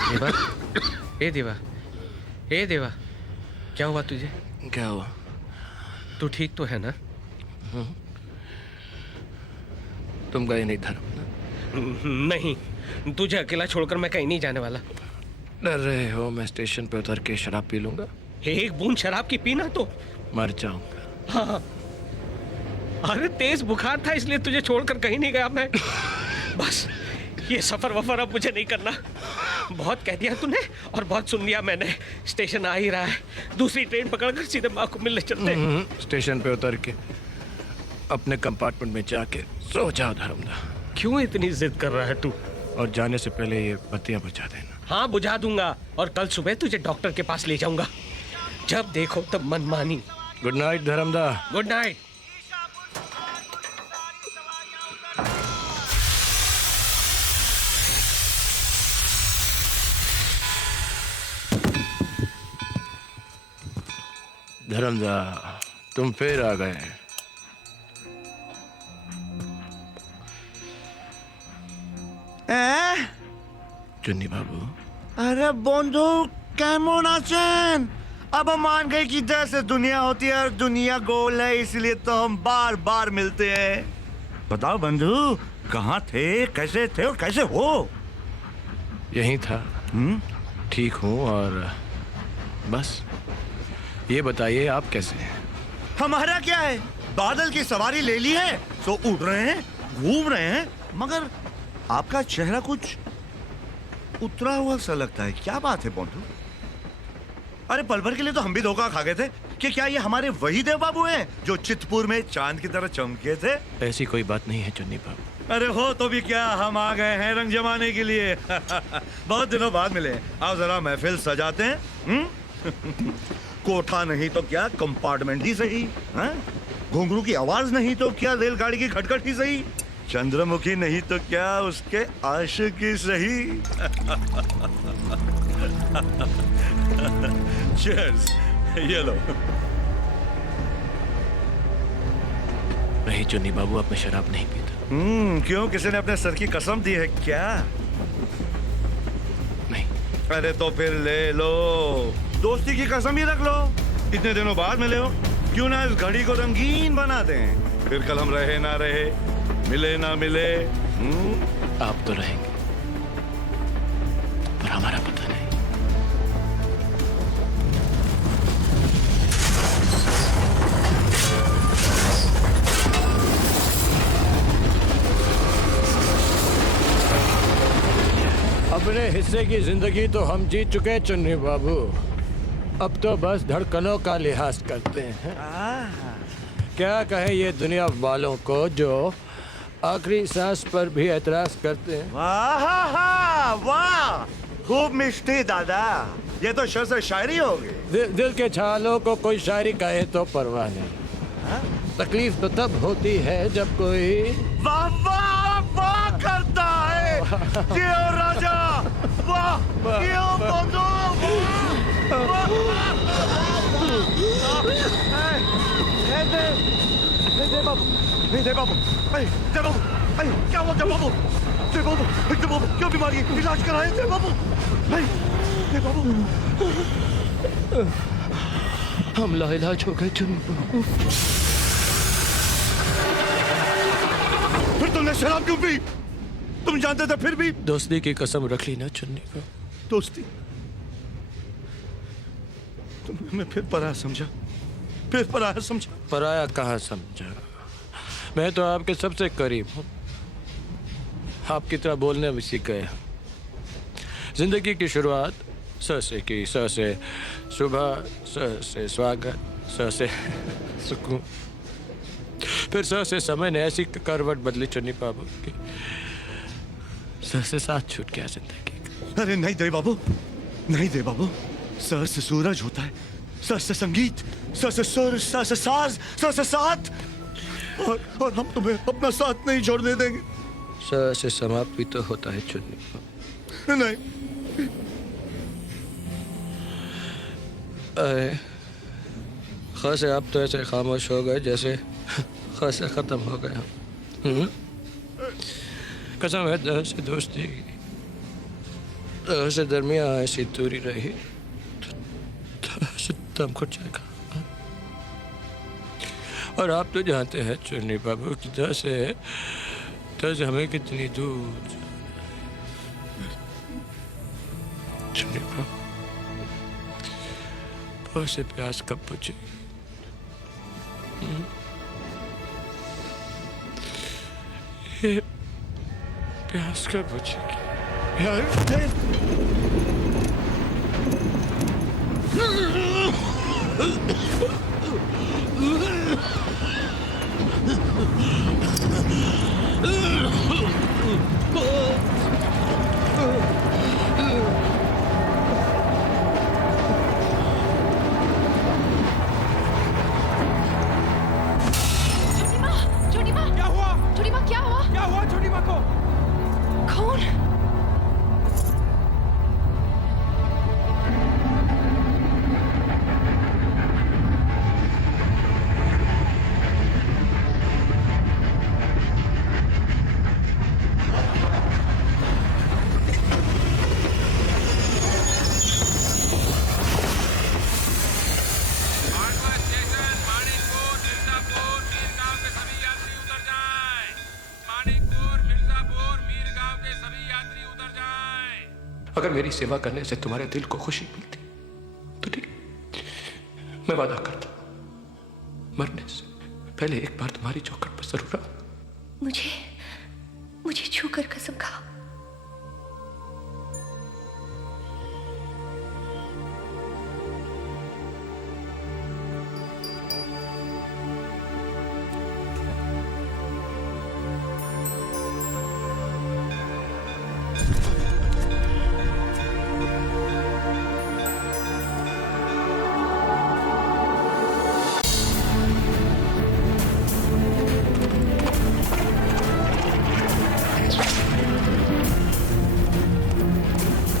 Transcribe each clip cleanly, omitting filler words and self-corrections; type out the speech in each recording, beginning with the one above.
देवा, ए देवा, ए देवा, क्या हुआ तुझे? क्या हुआ? तू ठीक तो है ना? तुम गए नहीं धर्म? नहीं, तुझे अकेला छोड़कर मैं कहीं नहीं जाने वाला। डर रहे हो मैं स्टेशन पे उतर के शराब पी लूंगा? एक बूंद शराब की पीना तो मर जाऊंगा। हाँ। अरे तेज बुखार था इसलिए तुझे छोड़कर कहीं नहीं गया मैं। बस ये सफर वफर अब मुझे नहीं करना। बहुत कह दिया तूने और बहुत सुन लिया मैंने। स्टेशन आ ही रहा है, दूसरी ट्रेन पकड़कर सीधे माँ को मिलने चलते हैं। स्टेशन पे उतर के अपने कंपार्टमेंट में जाके सो जाओ धर्मदा। क्यों इतनी जिद कर रहा है तू? और जाने से पहले ये बत्तियां बुझा देना। हाँ बुझा दूंगा, और कल सुबह तुझे डॉक्टर के पास ले जाऊंगा। जब देखो तब मनमानी। Good night Dharmada. Good night. Dharmada तुम फिर आ गए। चुन्नी बाबू। अरे बंधु केमन आছেন? अब हम मान गए कि जैसे दुनिया होती है और दुनिया गोल है, इसलिए तो हम बार बार मिलते हैं। बताओ बंधु, कहाँ थे, कैसे थे और कैसे हो? यहीं था। ठीक हूँ और बस ये बताइए आप कैसे हैं? हमारा क्या है, बादल की सवारी ले ली है तो उड़ रहे हैं, घूम रहे हैं, मगर आपका चेहरा कुछ उतरा हुआ सा लगता है। क्या बात है बंधु? अरे पल भर के लिए तो हम भी धोखा खा गए थे कि क्या ये हमारे वही देव बाबू हैं जो चितपुर में चांद की तरह चमके थे। ऐसी कोई बात नहीं है चुन्नी बाबू। अरे हो तो भी क्या, हम आ गए हैं रंग जमाने के लिए। बहुत दिनों बाद मिले। आओ जरा महफिल सजाते हैं। कोठा नहीं तो क्या कंपार्टमेंट ही सही, घुंघरू की आवाज नहीं तो क्या रेलगाड़ी की खटखट ही सही, चंद्रमुखी नहीं तो क्या उसके आशिक ही सही। चीयर्स। ये लो। नहीं चुन्नी बाबू, अब मैं शराब नहीं पीता। क्यों, किसी ने अपने सर की कसम दी है क्या? नहीं। अरे तो फिर ले लो, दोस्ती की कसम ही रख लो। इतने दिनों बाद मिले हो, क्यों ना इस घड़ी को रंगीन बना दें। फिर कल हम रहे ना रहे, मिले ना मिले। आप तो रहेंगे पर हमारा पता नहीं। अपने हिस्से की जिंदगी तो हम जीत चुके चुन्नी बाबू। अब तो बस धड़कनों का लिहाज करते हैं। क्या कहे ये दुनिया वालों को जो आखिरी सांस पर भी एतराज करते हैं। वाह वाह, खूब मिष्टी दादा, ये तो शेर से शायरी होगी। दिल के छालों को कोई शायरी कहे तो परवाह नहीं। तकलीफ तो तब होती है जब कोई वाह वाह वाह करता है। जियो राजा, वाह, जियो बंधु, जय बाबू, जय बाबू, जय बाबू, क्या हुआ जय बाबू? जय बाबू, जय बाबू, क्यों बीमारी, इलाज कराए जय बाबू, जय बाबू। हम लाइलाज हो गए चुन्नी बाबू। फिर तुमने शराब क्यों पी? तुम जानते थे फिर भी? दोस्ती की कसम रख ली ना चुन्नी को। दोस्ती? तुमने हमें फिर पराया समझा, फिर पराया समझा। पराया कहाँ समझा, मैं तो आपके सबसे करीब हूँ। आपकी तरह बोलने भी सीख गया। जिंदगी की शुरुआत स से की, स से सुबह, स से स्वागत, स से सुकून, फिर स से समय ने ऐसी करवट बदली चुन्नी बाबू की स से साथ छूट गया जिंदगी। अरे नहीं दे बाबू, नहीं दे बाबू। स से सूरज होता है, स से संगीत, स से सुर, स से साज, स से साथ, और हम तुम्हें अपना साथ नहीं छोड़ने देंगे। स से समाप्त भी तो होता है चुन्नी बाबू। नहीं। ख से आप तो ऐसे खामोश हो गए जैसे ख से खत्म हो गया। कसम है से दोस्ती की, से दरमिया ऐसी दूरी रही तो दम घुट जाएगा। और आप तो जानते हैं चुन्नी बाबू की दस हमें कितनी दूर। चुन्नी बाबू बहुत से प्यास कब बुझेगी? ये प्यास कब बुझेगी यार? छोटी माँ क्या हुआ? छोटी माँ क्या हुआ? क्या हुआ छोटी माँ को? कौन? अगर मेरी सेवा करने से तुम्हारे दिल को खुशी मिलती तो ठीक, मैं वादा करता मरने से पहले एक बार तुम्हारी चौखट पर जरूर आऊं। मुझे छूकर कसम खा।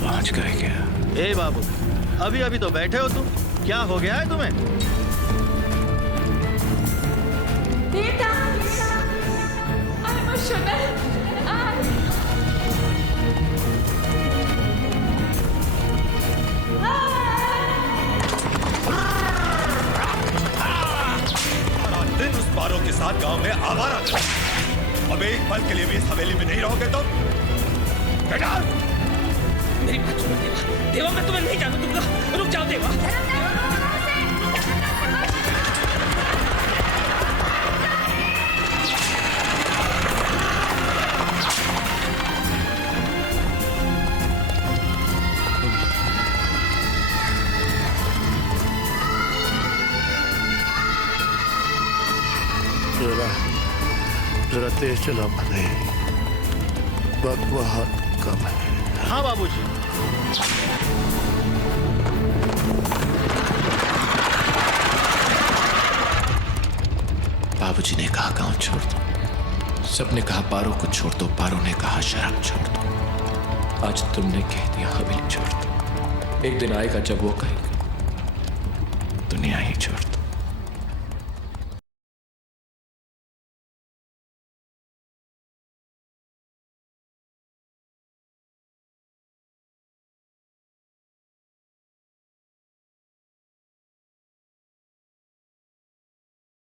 पहुंच गए क्या? ए बाबू, अभी अभी तो बैठे हो तुम, क्या हो गया है तुम्हें? बेटा, I'm emotional. दिन उस पारों के साथ गांव में आवारा थे। अब एक पल के लिए भी इस हवेली में नहीं रहोगे तुम? बेटा! मेरी बात सुनो देवा। देवा मैं तुम्हें नहीं जाने दूंगा। रुक जाओ देवा। जरा तेज चला बने, वक्त बहुत कम है। हाँ बाबूजी। बाबूजी ने कहा गांव छोड़ दो, सबने कहा पारो को छोड़ दो, पारो ने कहा शराब छोड़ दो। आज तुमने कह दिया हवेली छोड़ दो। एक दिन आएगा जब वो कहेगा दुनिया ही छोड़ दो।